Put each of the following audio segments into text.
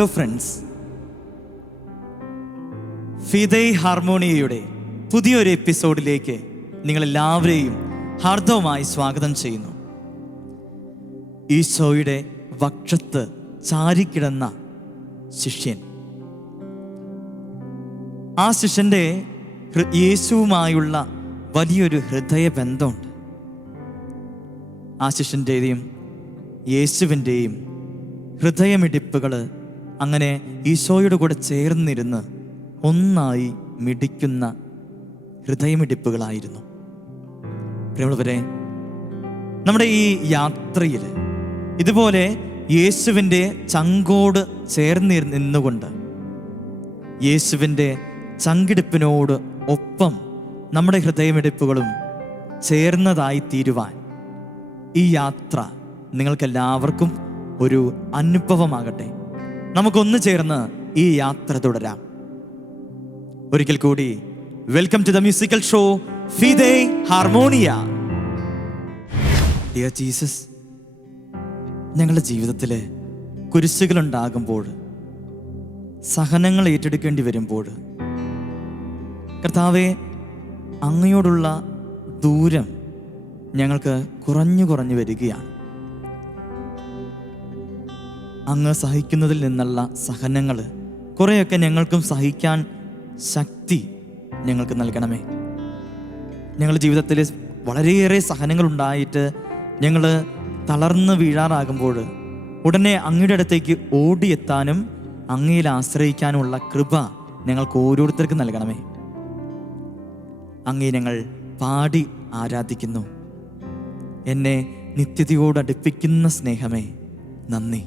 Hello friends, ഫിദൈ ഹാർമോണിയയുടെ പുതിയൊരു എപ്പിസോഡിലേക്ക് നിങ്ങളെല്ലാവരെയും ഹാർദവമായി സ്വാഗതം ചെയ്യുന്നു. ഈശോയുടെ വക്ഷത്ത് ചാരിക്കിടന്ന ശിഷ്യൻ, ആ ശിഷ്യൻ്റെ യേശുവുമായുള്ള വലിയൊരു ഹൃദയബന്ധമുണ്ട്. ആ ശിഷ്യൻ്റെയും യേശുവിൻ്റെയും ഹൃദയമിടിപ്പുകൾ അങ്ങനെ ഈശോയുടെ കൂടെ ചേർന്നിരുന്ന് ഒന്നായി മിടിക്കുന്ന ഹൃദയമിടിപ്പുകളായിരുന്നു. പ്രിയമുള്ളവരെ, നമ്മുടെ ഈ യാത്രയിൽ ഇതുപോലെ യേശുവിൻ്റെ ചങ്കോട് ചേർന്ന് നിന്നുകൊണ്ട് യേശുവിൻ്റെ ചങ്കിടിപ്പിനോട് ഒപ്പം നമ്മുടെ ഹൃദയമിടിപ്പുകളും ചേർന്നതായി തീരുവാൻ ഈ യാത്ര നിങ്ങൾക്കെല്ലാവർക്കും ഒരു അനുഭവമാകട്ടെ. നമുക്കൊന്ന് ചേർന്ന് ഈ യാത്ര തുടരാം. ഒരിക്കൽ കൂടി welcome to the musical show Fidei Harmonia. Dear Jesus, ഞങ്ങളുടെ ജീവിതത്തിൽ കുരിശുകളുണ്ടാകുമ്പോൾ, സഹനങ്ങൾ ഏറ്റെടുക്കേണ്ടി വരുമ്പോൾ, കർത്താവേ, അങ്ങയോടുള്ള ദൂരം ഞങ്ങൾക്ക് കുറഞ്ഞു കുറഞ്ഞു വരികയാണ്. അങ്ങ് സഹിക്കുന്നതിൽ നിന്നുള്ള സഹനങ്ങൾ കുറേയൊക്കെ ഞങ്ങൾക്കും സഹിക്കാൻ ശക്തി ഞങ്ങൾക്ക് നൽകണമേ. ഞങ്ങളുടെ ജീവിതത്തിൽ വളരെയേറെ സഹനങ്ങളുണ്ടായിട്ട് ഞങ്ങൾ തളർന്ന് വീഴാറാകുമ്പോൾ ഉടനെ അങ്ങയുടെ അടുത്തേക്ക് ഓടിയെത്താനും അങ്ങയിൽ ആശ്രയിക്കാനുമുള്ള കൃപ ഞങ്ങൾക്ക് ഓരോരുത്തർക്കും നൽകണമേ. അങ്ങേ ഞങ്ങൾ പാടി ആരാധിക്കുന്നു. എന്നെ നിത്യതയോട് അടുപ്പിക്കുന്ന സ്നേഹമേ, നന്ദി.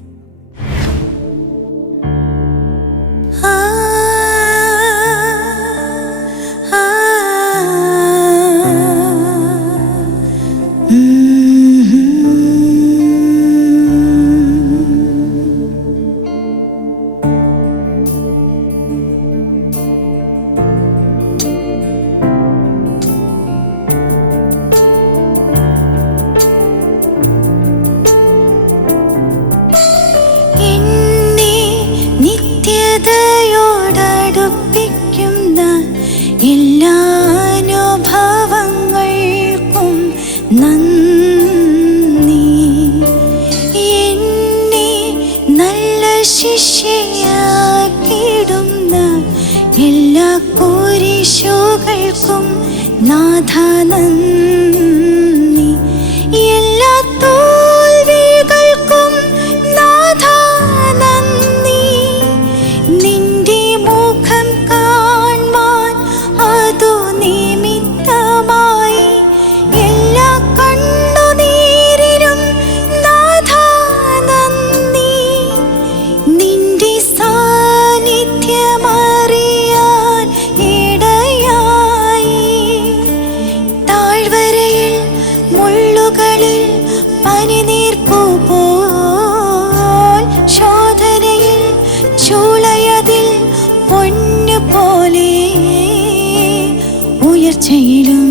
എല്ലാ കുരിശുകൾക്കും നാഥ നന്ദി, എല്ലാ തോൽവികൾക്കും നാഥ നന്ദി. നിന്റെ മുഖം കാൺമാൻ അതു നിമിത്തമായി എല്ലാ കണ്ണുനീരിനും നാഥ നന്ദി. നിന്റെ സാന്നിധ്യമറിയാൻ ഇടയായി, താഴ്വരയിൽ മുള്ളുകളിൽ പനിനീർപ്പു പോൽ, ശോധനയിൽ ചൂളയതിൽ പൊന്നു പോലെ, ഉയർച്ചയിലും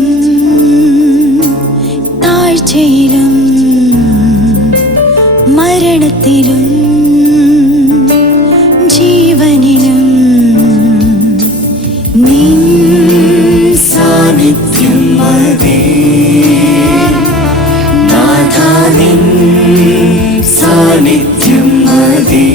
താഴ്ചയിലും മരണത്തിലും ജീവനിലും നിൻ സാന്നിധ്യം മതി നാഥ, നിൻ സാന്നിധ്യം മതി.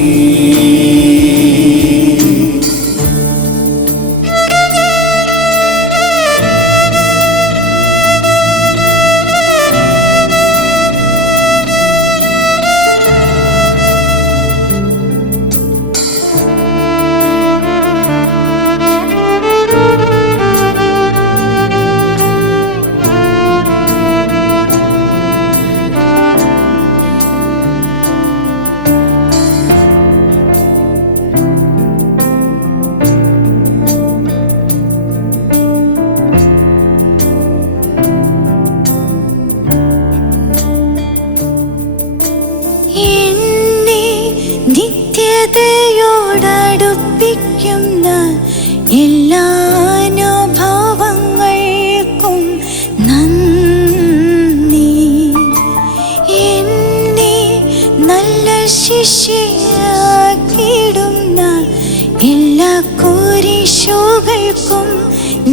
കേൾക്കും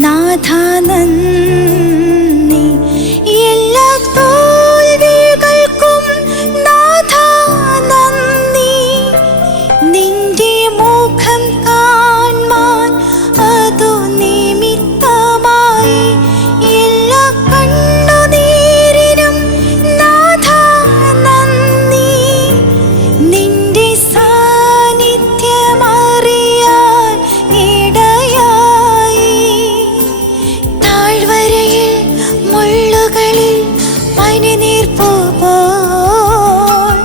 നാഥ നന്ദി. എല്ലാ തോൽവികൾക്കും നാഥ നന്ദി. നിന്റെ മുഖം കാൺമാൻ അതു നിമിത്തമായി എല്ലാ കണ്ണുനീരിനും നാഥ നന്ദി. നിന്റെ സാന്നിധ്യമറിയാൻ ഇടയായി. താഴ്വരയിൽ മുള്ളുകളിൽ പനിനീർപ്പൂ പോൽ,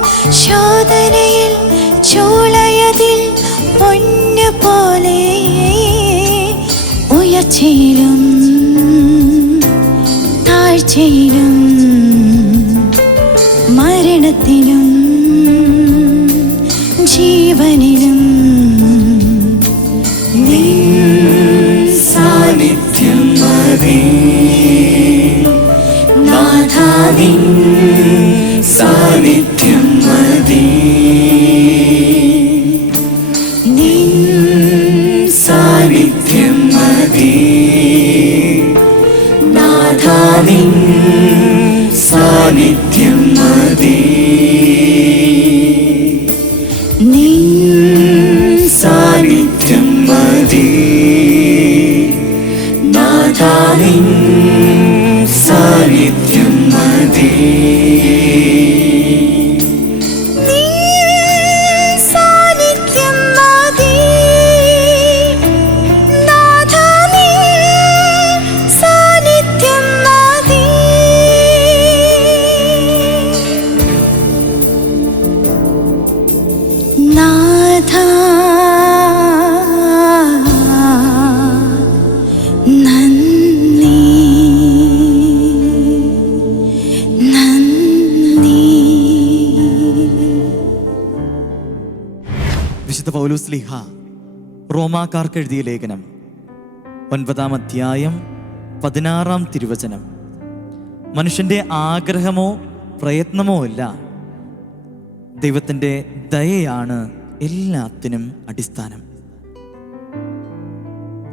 ശോധനയിൽ ചൂളയതിൽ പൊന്നു പോലെ, ഉയർച്ചയിലും താഴ്ചയിലും മരണത്തിലും ജീവനിലും നിൻ സാന്നിധ്യം മതി. നാഥ നിൻ സാന്നിധ്യം മതി. നിൻ സാന്നിധ്യം മതി. നാഥ നിൻ സാന്നിധ്യം മതി. നിൻ സാന്നിധ്യം മതി. നാഥ നിൻ സാന്നിധ്യം മതി. നാഥ നന്ദി, നന്ദി. വിശുദ്ധ പൗലോസ് ശ്ലീഹ റോമാക്കാർക്ക് എഴുതിയ ലേഖനം 9-ാം അധ്യായം 16-ാം തിരുവചനം. മനുഷ്യന്റെ ആഗ്രഹമോ പ്രയത്നമോ അല്ല, ദൈവത്തിൻ്റെ ദയയാണ് എല്ലാത്തിനും അടിസ്ഥാനം.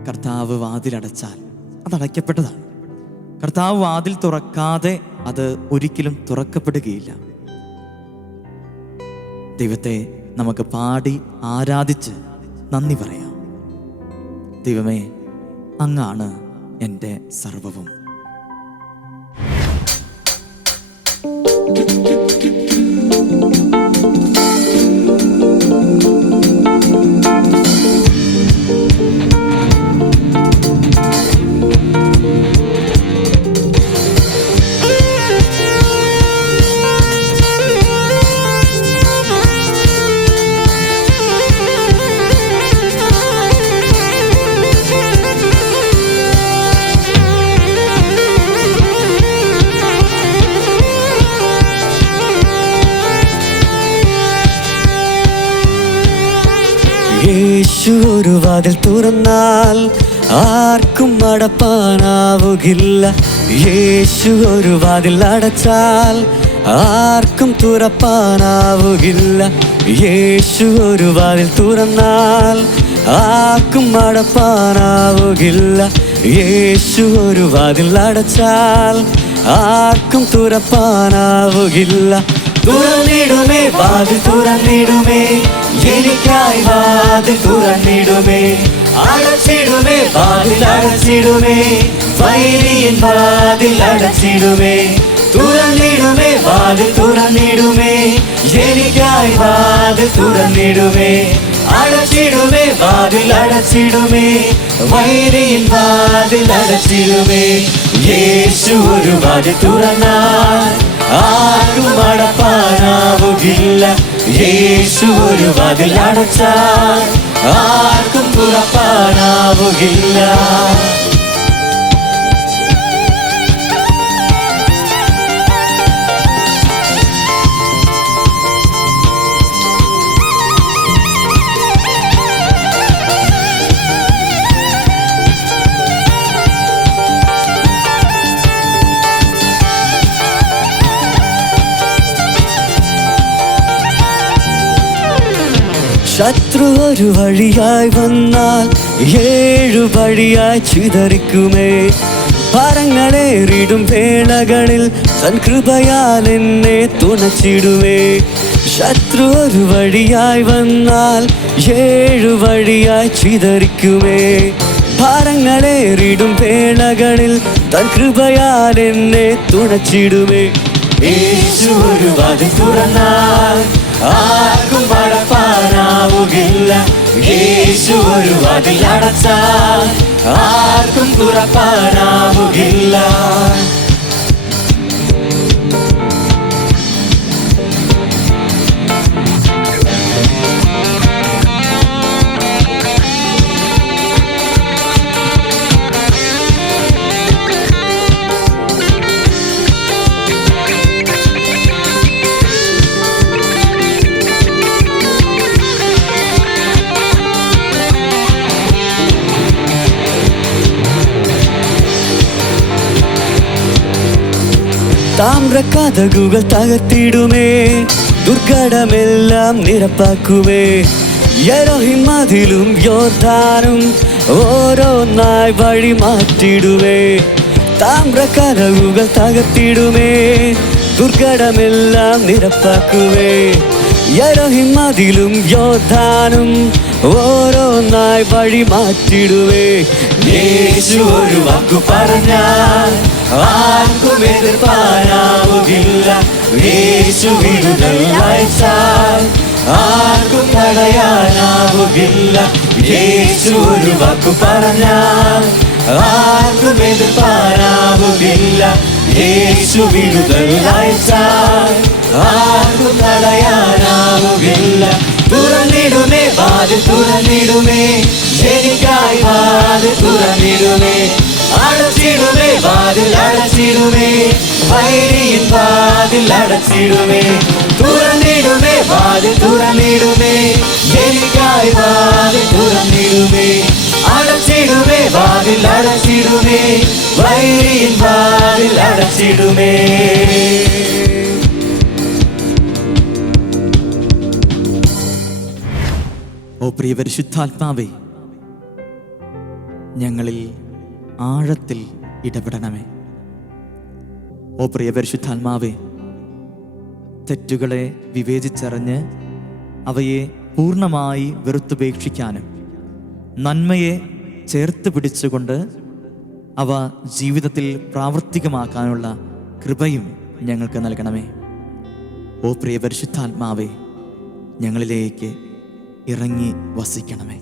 കർത്താവ് വാതിലടച്ചാൽ അത് അടയ്ക്കപ്പെട്ടതാണ്. കർത്താവ് വാതിൽ തുറക്കാതെ അത് ഒരിക്കലും തുറക്കപ്പെടുകയില്ല. ദൈവത്തെ നമുക്ക് പാടി ആരാധിച്ച് നന്ദി പറയാം. ദൈവമേ, അങ്ങാണ് എൻ്റെ സർവവും. യേശു ഒരു വാതിൽ തുറന്നാൽ ആർക്കും അടപ്പാനാവുകില്ല. യേശു ഒരു വാതിൽ അടച്ചാൽ ആർക്കും തുറപ്പാനാവുകില്ല. യേശു ഒരു വാതിൽ തുറന്നാൽ ആർക്കും അടപ്പാനാവുകില്ല. യേശു ഒരു വാതിൽ അടച്ചാൽ ആർക്കും തുറപ്പാനാവുകില്ല. തുറന്നിടുമേ വാതിൽ തുറന്നിടുമേ, എനിക്കായി വാതിൽ തുറന്നിടുമേ. അടച്ചിടുമേ വാതിൽ അടച്ചിടുമേ, വൈരിയൻ വാതിൽ അടച്ചിടുമേ. തുറന്നിടുമേ വാതിൽ തുറന്നിടുമേ, എനിക്കായി വാതിൽ തുറന്നിടുമേ. അടച്ചിടുമേ വാതിൽ അടച്ചിടുമേ, വൈരിയൻ വാതിൽ അടച്ചിടുമേ. യേശു ഒരു വാതിൽ തുറന്നാൽ ആർക്കും അടപ്പാനാവുകില്ല. യേശു ഒരു വാതിൽ അടച്ചാൽ ആർക്കും തുറപ്പാനാവുകില്ല. ശത്രു ഒരു വഴിയായി വന്നാൽ 7 വഴിയായി ചിതറിക്കുമേ. ഭാരങ്ങളേറിടും വേളകളിൽ തൻ കൃപയാൽ എന്നെ തുണച്ചിടുമേ. ശത്രു ഒരു വഴിയായി വന്നാൽ 7 വഴിയായി ചിതറിക്കുമേ. ഭാരങ്ങളേറിടും വേളകളിൽ തൻ കൃപയാൽ എന്നെ തുണച്ചിടുമേ. യേശു ഒരു വാതിൽ തുറന്നാൽ ആർക്കും അടപ്പാനാവുകില്ല. യേശു ഒരു വാതിൽ അടച്ചാൽ ആർക്കും തുറപ്പാനാവുകില്ല. താമ്രക്കതകുകൾ തകർത്തിടുമേ. ദുർഘടമെല്ലാം നിരപ്പാക്കുമേ. യെരഹിം മതിലും യോർദാനും ഓരോന്നായി വഴി മാറ്റിടുവേ. താമ്രക്കതകുകൾ തകർത്തിടുമേ. ദുർഘടമെല്ലാം നിരപ്പാക്കുവേ. യെരഹിം മതിലും യോർദാനും ഓരോന്നായി വഴി മാറ്റിടുവേ. യേശു ഒരു വാക്കു പറഞ്ഞാൽ ആർക്കും എതിർപ്പാനാവുകില്ല. യേശു വിടുതൽ അയച്ചാൽ ആർക്കും തടയാനാവുകില്ല. യേശു ഒരു വാക്കു പറഞ്ഞാൽ ആർക്കും എതിർപ്പാനാവുകില്ല. യേശു വിടുതൽ അയച്ചാൽ ആർക്കും തടയാനാവുകില്ല. തുറന്നിടുമേ വാതിൽ തുറന്നിടുമേ. എനിക്കായി വാതിൽ തുറന്നിടുമേ. അടച്ചിടുമേ വാതിൽ അടച്ചിടുമേ. വൈരിயின் വാതിൽ അടച്ചിടുമേ. തുറന്നിടുമേ വാതിൽ തുറന്നിടുമേ. എനിക്കായി വാതിൽ തുറന്നിടുമേ. അടച്ചിടുമേ വാതിൽ അടച്ചിടുമേ. വൈരിயின் വാതിൽ അടച്ചിടുമേ. ഓ പ്രിയ പരിശുദ്ധാത്മാവേ, ഞങ്ങളിൽ ആഴത്തിൽ ഇടപെടണമേ. ഓ പ്രിയ പരിശുദ്ധാത്മാവേ, തെറ്റുകളെ വിവേചിച്ചറിഞ്ഞ് അവയെ പൂർണ്ണമായി വെറുത്തുപേക്ഷിക്കാനും നന്മയെ ചേർത്ത് പിടിച്ചുകൊണ്ട് അവ ജീവിതത്തിൽ പ്രാവർത്തികമാക്കാനുള്ള കൃപയും ഞങ്ങൾക്ക് നൽകണമേ. ഓ പ്രിയ പരിശുദ്ധാത്മാവേ, ഞങ്ങളിലേക്ക് ഇറങ്ങി വസിക്കണമേ.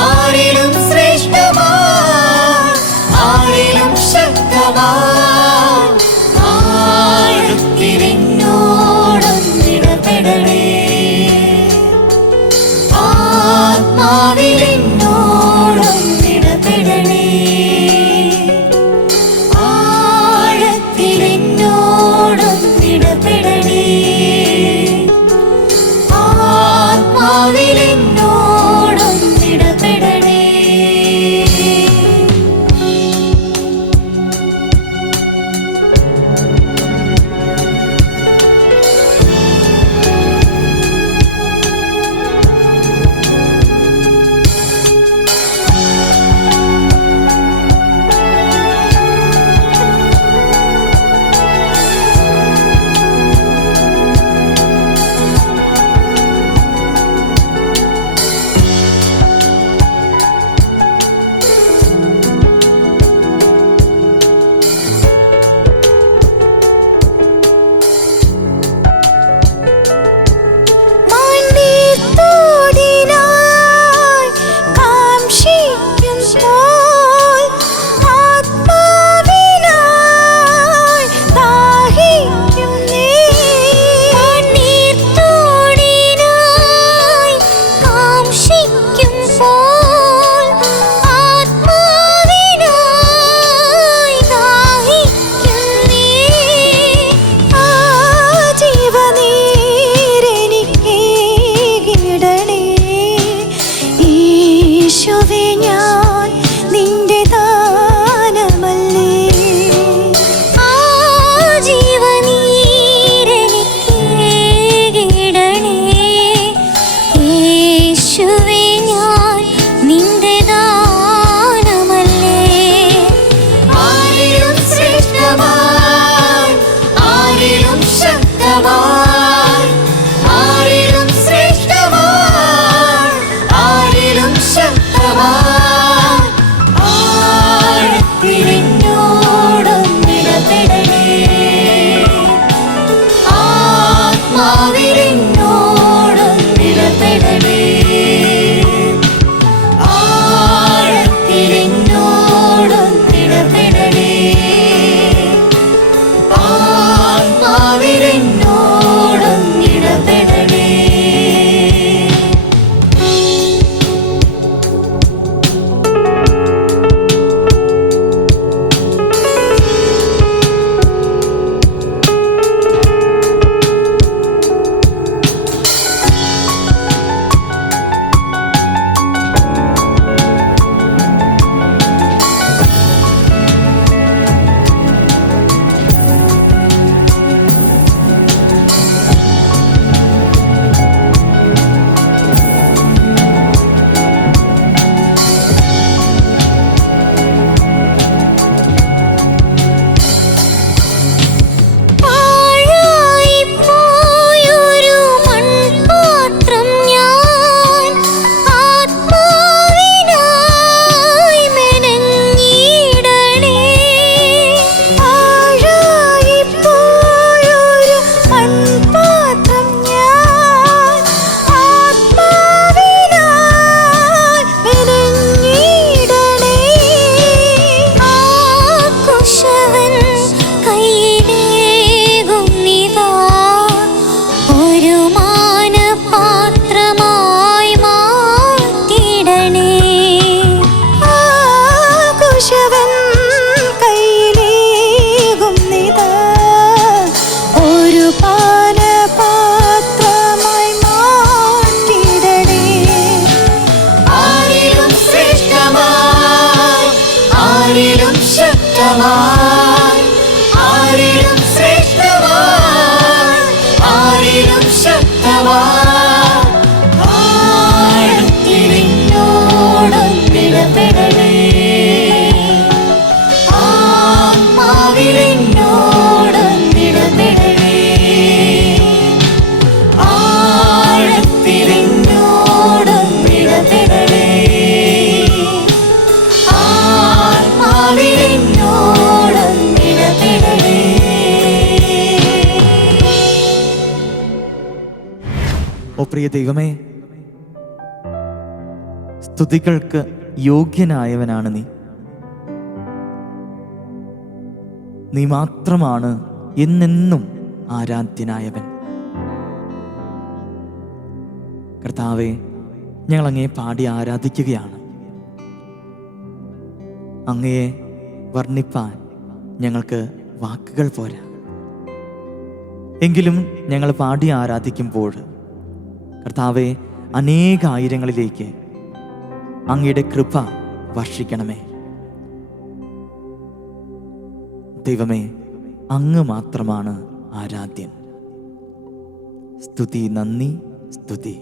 ആരിലും ശ്രേഷ്ഠമാ ഉന്നതമായി, ആരിലും ശ്രേഷ്ഠമായി, ആരിലും ശക്തമായി, ആഴത്തിൽ എന്നോടൊന്നിടപെടണേ, ആത്മാവിൽ എന്നോടൊന്നിടപെടണേ, ആഴത്തിൽ എന്നോടൊന്നിടപെടണേ, ആത്മാവിൽ എന്നോടൊന്നിടപെടണേ. ഓ പ്രിയ ദൈവമേ, സ്തുതികൾക്ക് യോഗ്യനായവനാണ് നീ. നീ മാത്രമാണ് എന്നെന്നും ആരാധ്യനായവൻ. കർത്താവേ, ഞങ്ങൾ അങ്ങയെ പാടി ആരാധിക്കുകയാണ്. അങ്ങയെ വർണ്ണിപ്പാൻ ഞങ്ങൾക്ക് വാക്കുകൾ പോരാ. എങ്കിലും ഞങ്ങൾ പാടി ആരാധിക്കുമ്പോൾ കർത്താവെ, അനേകായിരങ്ങളിലേക്ക് അങ്ങയുടെ കൃപ വർഷിക്കണമേ. ദൈവമേ, അങ്ങ് മാത്രമാണ് ആരാധ്യൻ. സ്തുതി, നന്ദി, സ്തുതി.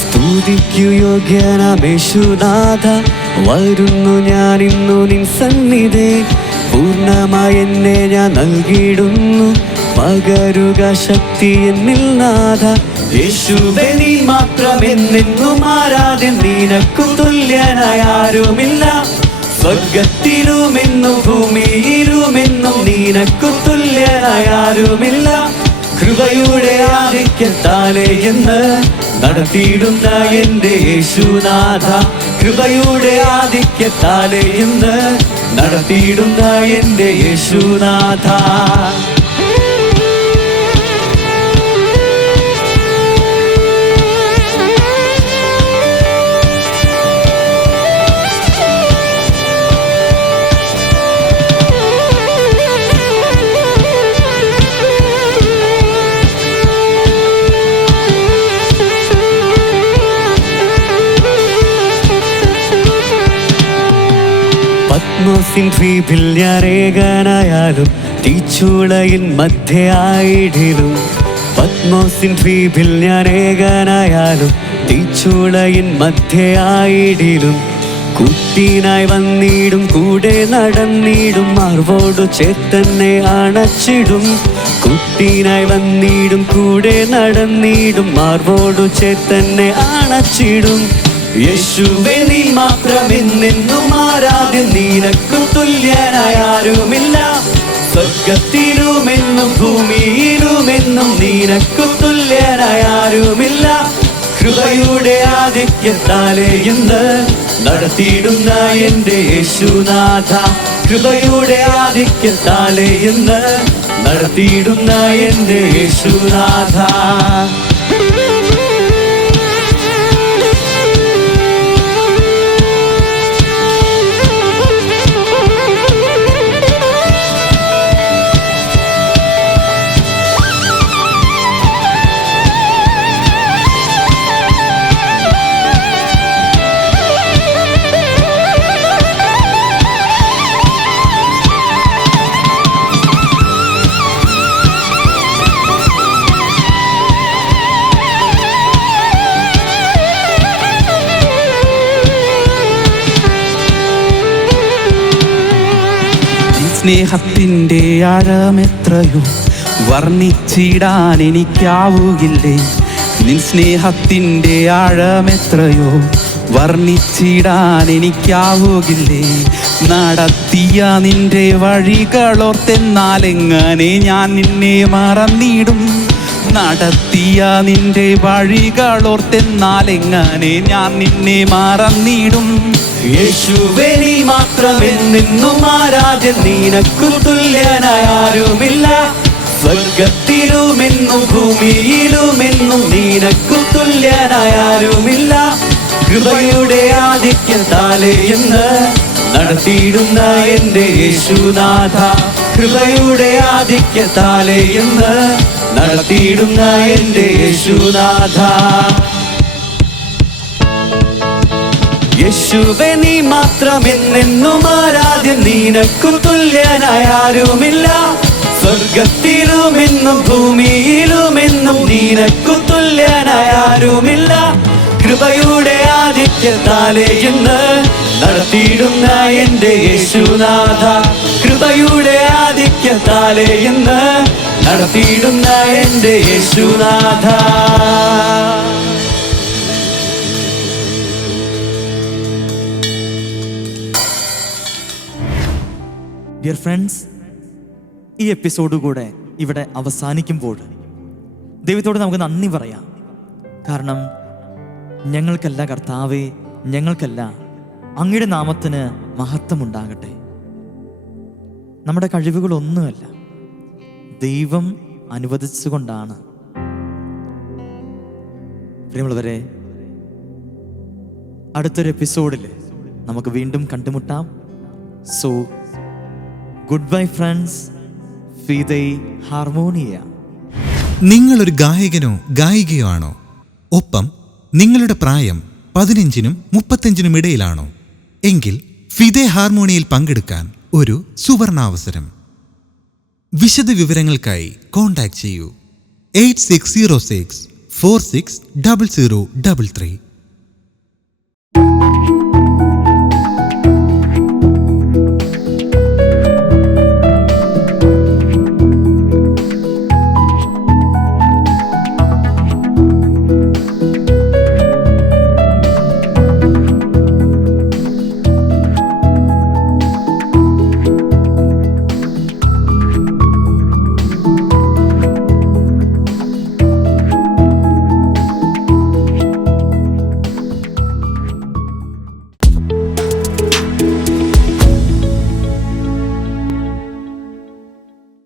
സ്തുതിക്കു യോഗ്യനാമേശുനാഥ, വരുന്നു ഞാൻ ഇന്നു നിൻ സന്നിധി. പൂർണ്ണമായി എന്നെ ഞാൻ നൽകിയിടുന്നു, പകരുക ശക്തി എന്നിൽ നാഥ. യേശുവേ, നീ മാത്രമെന്നെന്നും ആരാധ്യൻ, നിനക്കു തുല്യനായ ആരുമില്ല. സ്വർഗത്തിലുമെന്നും ഭൂമിയിലുമെന്നും നിനക്കു തുല്യനായ ആരുമില്ല. കൃപയുടെ ആധിക്യത്താലേ എന്ന് നടത്തിയിടുന്ന എൻ്റെ യേശുനാഥ, കൃപയുടെ ആധിക്യത്താലേ എന്ന് നടത്തിയിടുന്ന എൻ്റെ യേശുനാഥ. പത്മോസിൻ ദ്വീപിൽ ഞാൻ ഏകനായാലും, തീച്ചൂളയിൻ മധ്യയായിടിലും. പത്മോസിൻ ദ്വീപിൽ ഞാൻ ഏകനായാലും, തീച്ചൂളയിൻ മധ്യയായിടിലും. കുട്ടീനായി വന്നിടും, കൂടെ നടന്നിടും, മാർവോടു ചേർത്തന്നെ അണച്ചിടും. കുട്ടീനായി വന്നിടും, കൂടെ നടന്നിടും, മാർവോടു ചേർത്തന്നെ അണച്ചിടും. യേശുവേ, നീ മാത്രമെന്നെന്നും ആരാധ്യൻ, നിനക്കു തുല്യനായ ആരുമില്ല. സ്വർഗത്തിലുമെന്നും ഭൂമിയിലുമെന്നും നിനക്കു തുല്യനായ ആരുമില്ല. കൃപയുടെ ആധിക്യത്താലേ എന്ന് നടത്തിയിടുന്ന എൻ്റെ യേശുനാഥ, കൃപയുടെ ആധിക്യത്താലേ എന്ന് നടത്തിയിടുന്ന എൻ്റെ യേശുനാഥ. സ്നേഹത്തിൻ്റെ ആഴമെത്രയോ വർണ്ണിച്ചിടാൻ എനിക്കാവുകില്ലേ. നിൻ സ്നേഹത്തിൻ്റെ ആഴമെത്രയോ വർണ്ണിച്ചിടാൻ എനിക്കാവുകില്ലേ. നടത്തിയ നിന്റെ വഴികളോർത്തെന്നാൽ എങ്ങനെ ഞാൻ നിന്നെ മറന്നിടും. നടത്തിയ നിന്റെ വഴികളോർത്തെന്നാൽ എങ്ങനെ ഞാൻ നിന്നെ മറന്നിടും. യേശുവേ നീ മാത്രമെന്നെന്നും ആരാധ്യൻ, നിനക്കു തുല്യനായ ആരുമില്ല. സ്വർഗത്തിലുമെന്നും ഭൂമിയിലുമെന്നും നിനക്കു തുല്യനായ ആരുമില്ല. കൃപയുടെ ആധിക്യത്താലെ എന്ന് നടത്തിയിടുന്ന എൻ്റെ യേശുനാഥ, കൃപയുടെ ആധിക്യത്താലെ എന്ന് നടത്തിയിടുന്ന എൻ്റെ യേശുനാഥ. യേശുവേ നീ മാത്രമെന്നെന്നും ആരാധ്യൻ, നിനക്കു തുല്യനായ ആരുമില്ല. സ്വർഗത്തിലുമെന്നും ഭൂമിയിലുമെന്നും നിനക്കു തുല്യനായ ആരുമില്ല. കൃപയുടെ ആധിക്യത്താലെ എന്ന് നടത്തിയിടുന്ന എൻ്റെ യേശുനാഥ, കൃപയുടെ ആധിക്യത്താലെ എന്ന് നടത്തിയിടുന്ന എൻ്റെ യേശുനാഥ. ഡിയർ ഫ്രണ്ട്സ്, ഈ എപ്പിസോഡ് കൂടെ ഇവിടെ അവസാനിക്കുമ്പോൾ ദൈവത്തോട് നമുക്ക് നന്ദി പറയാം. കാരണം ഞങ്ങൾക്കല്ല കർത്താവേ, ഞങ്ങൾക്കല്ല, അങ്ങയുടെ നാമത്തിന് മഹത്വമുണ്ടാകട്ടെ. നമ്മുടെ കഴിവുകളൊന്നുമല്ല, ദൈവം അനുവദിച്ചുകൊണ്ടാണ്. പ്രിയമുള്ളവരെ, അടുത്തൊരു എപ്പിസോഡിൽ നമുക്ക് വീണ്ടും കണ്ടുമുട്ടാം. So goodbye friends. Fidei Harmonia. നിങ്ങളൊരു ഗായകനോ ഗായികയോ ആണോ? ഒപ്പം നിങ്ങളുടെ പ്രായം 15-നും 35-നും ഇടയിലാണോ? എങ്കിൽ ഫിദൈ ഹാർമോണിയിൽ പങ്കെടുക്കാൻ ഒരു സുവർണാവസരം. വിശദ വിവരങ്ങൾക്കായി കോൺടാക്ട് ചെയ്യൂ 8606 460033.